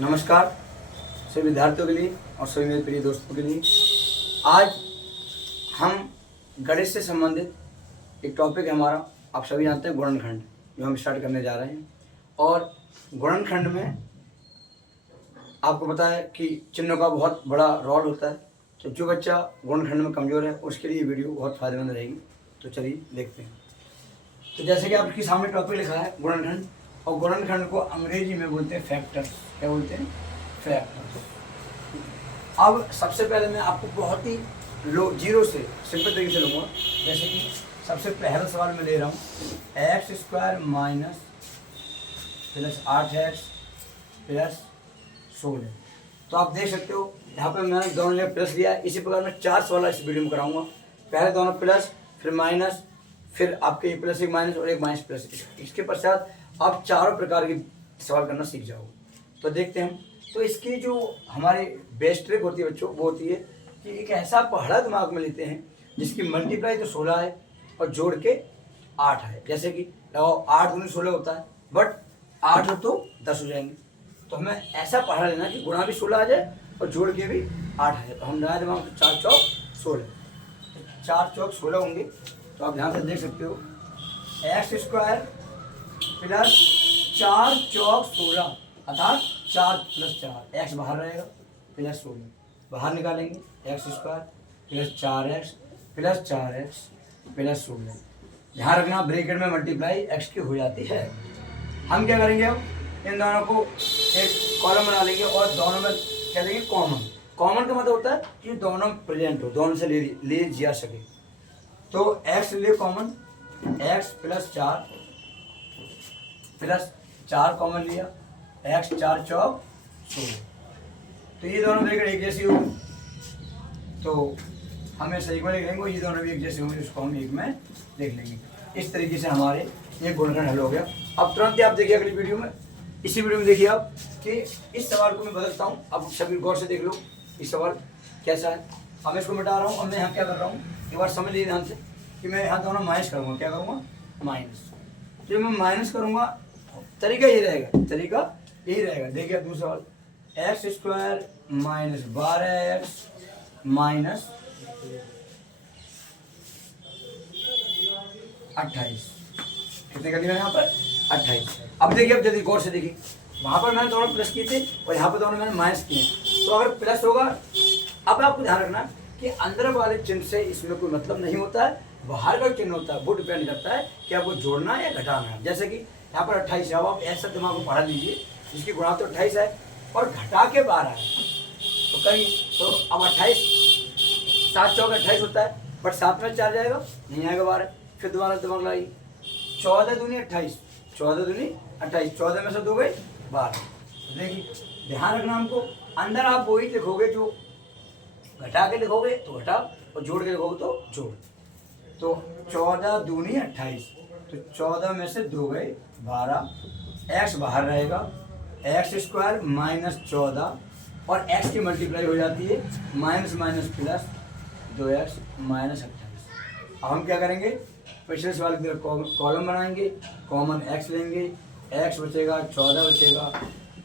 नमस्कार सभी विद्यार्थियों के लिए और सभी मेरे प्रिय दोस्तों के लिए। आज हम गणित से संबंधित एक टॉपिक है हमारा, आप सभी जानते हैं गुणनखंड, जो हम स्टार्ट करने जा रहे हैं। और गुणनखंड में आपको पता है कि चिन्हों का बहुत बड़ा रोल होता है, तो जो बच्चा गुणनखंड में कमज़ोर है उसके लिए ये वीडियो बहुत फायदेमंद रहेगी। तो चलिए देखते हैं। तो जैसे कि आपके सामने टॉपिक लिखा है गुणनखंड, और गुणनखंड को अंग्रेजी में बोलते हैं फैक्टर्स। क्या बोलते हैं? फैक्टर्स। अब सबसे पहले मैं आपको बहुत ही जीरो से सिंपल तरीके से लूँगा। जैसे कि सबसे पहला सवाल मैं ले रहा हूँ, x square minus plus 8x plus 16। तो आप देख सकते हो यहाँ पे मैंने दोनों जगह प्लस लिया है। इसी प्रकार मैं 4 सवाल इस वीडियो में कराऊंगा। पहले दोनों प्लस, फिर माइनस, फिर आपके प्लस एक माइनस और एक माइनस प्लस। इसके पश्चात आप चारों प्रकार के सवाल करना सीख जाओगे। तो देखते हैं। तो इसकी जो हमारी बेस्ट ट्रिक होती है बच्चों, वो होती है कि एक ऐसा पहाड़ा दिमाग में लेते हैं जिसकी मल्टीप्लाई तो 16 है और जोड़ के 8 है। जैसे कि लगाओ 8 दूनी 16 होता है, बट 8 हो तो 10 हो जाएंगे। तो हमें ऐसा पहाड़ा लेना कि गुणा भी 16 आ जाए और जोड़ के भी 8 आ जाए। तो हम लगाए दिमाग 4 चौक 16, 4 चौक 16 होंगे। तो आप ध्यान से देख सकते हो, एक्स स्क्वायर प्लस 4 चौक 16 अर्थात 4 प्लस 4, एक्स बाहर रहेगा, प्लस 16 बाहर निकालेंगे, x square plus 4x plus 4x plus 16। ध्यान रखना ब्रैकेट में मल्टीप्लाई एक्स की हो जाती है। हम क्या करेंगे, अब इन दोनों को एक कॉलम बना लेंगे और दोनों में क्या लेंगे, कॉमन। कॉमन का मतलब होता है कि दोनों प्रेजेंट हो, दोनों से ले जा सके। तो एक्स लिए common, x plus 4 plus 4 common लिया, एक्स 4 चौक 16। तो ये दोनों ब्रैकेट एक जैसी होगी तो हमें सही में लिख लेंगे, ये दोनों भी एक जैसे होंगे, इसको हम एक में लिख लेंगे। इस तरीके से हमारे ये गुणनखंड हल हो गया। अब तुरंत ही आप देखिए अगली वीडियो में, इसी वीडियो में देखिए आप कि इस सवाल को मैं बदलता हूँ। अब सभी गौर से देख लो इस सवाल कैसा है। अब मैं इसको मिटा रहा हूँ। अब मैं यहाँ क्या कर रहा हूँ, एक बार समझ लीजिए ध्यान से कि मैं यहाँ दोनों माइनस करूँगा। क्या करूँगा? माइनस। जब मैं माइनस करूँगा तरीका यही रहेगा, तरीका यही रहेगा। देखिए अब दूसरा सवाल, x square minus 12x minus 28। कितने कर दिया यहाँ पर? 28। अब देखिए, अब जल्दी गौर से देखिए, वहाँ पर मैंने दोनों प्लस किए थे और यहाँ पर दोनों मैंने माइनस किए हैं। तो अगर प्लस होगा, अब आपको ध्यान रखना कि अंदर वाले चिन्ह से इसमें कोई मतलब नहीं होता है, बाहर का चिन्ह होता है, वो डिपेंड करता है कि आपको जोड़ना है या घटाना है। जैसे कि यहाँ पर 28 है, अब आप ऐसा दिमाग को पढ़ा लीजिए जिसकी गुणा तो 28 है और घटा के 12 है। तो कहीं तो अब 28, 7 चौक 28 होता है, बट 7 में 4 जाएगा, नहीं आएगा 12। फिर दोबारा दिमाग लगाइए, 14 दूनी 28, 14 दूनी 28, 14 में से 2 गए 12। देखिए ध्यान रखना, हमको अंदर आप वही लिखोगे जो घटा के लिखोगे तो घटा और जोड़ के लिखोगे तो जोड़। तो 14 दूनी 28, तो 14 में से 2 गए 12, एक्स बाहर रहेगा, एक्स स्क्वायर माइनस 14 और एक्स की मल्टीप्लाई हो जाती है minus minus plus 2x minus 28। अब हम क्या करेंगे, पिछले सवाल की तरह कॉलम बनाएंगे, कॉमन x लेंगे, x बचेगा 14 बचेगा,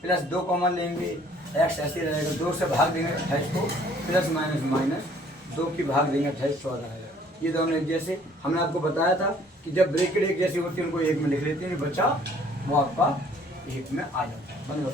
प्लस 2 कॉमन लेंगे, x ऐसे ही रहेगा, 2 से भाग देंगे 28 को, प्लस माइनस माइनस 2 की भाग देंगे 28, 14 आएगा। ये दोनों एक जैसे, हमने आपको बताया था कि जब ब्रैकेट एक जैसी होती है उनको एक में लिख लेते हैं, बचा वो आपका एक में आ जाता है। बंद।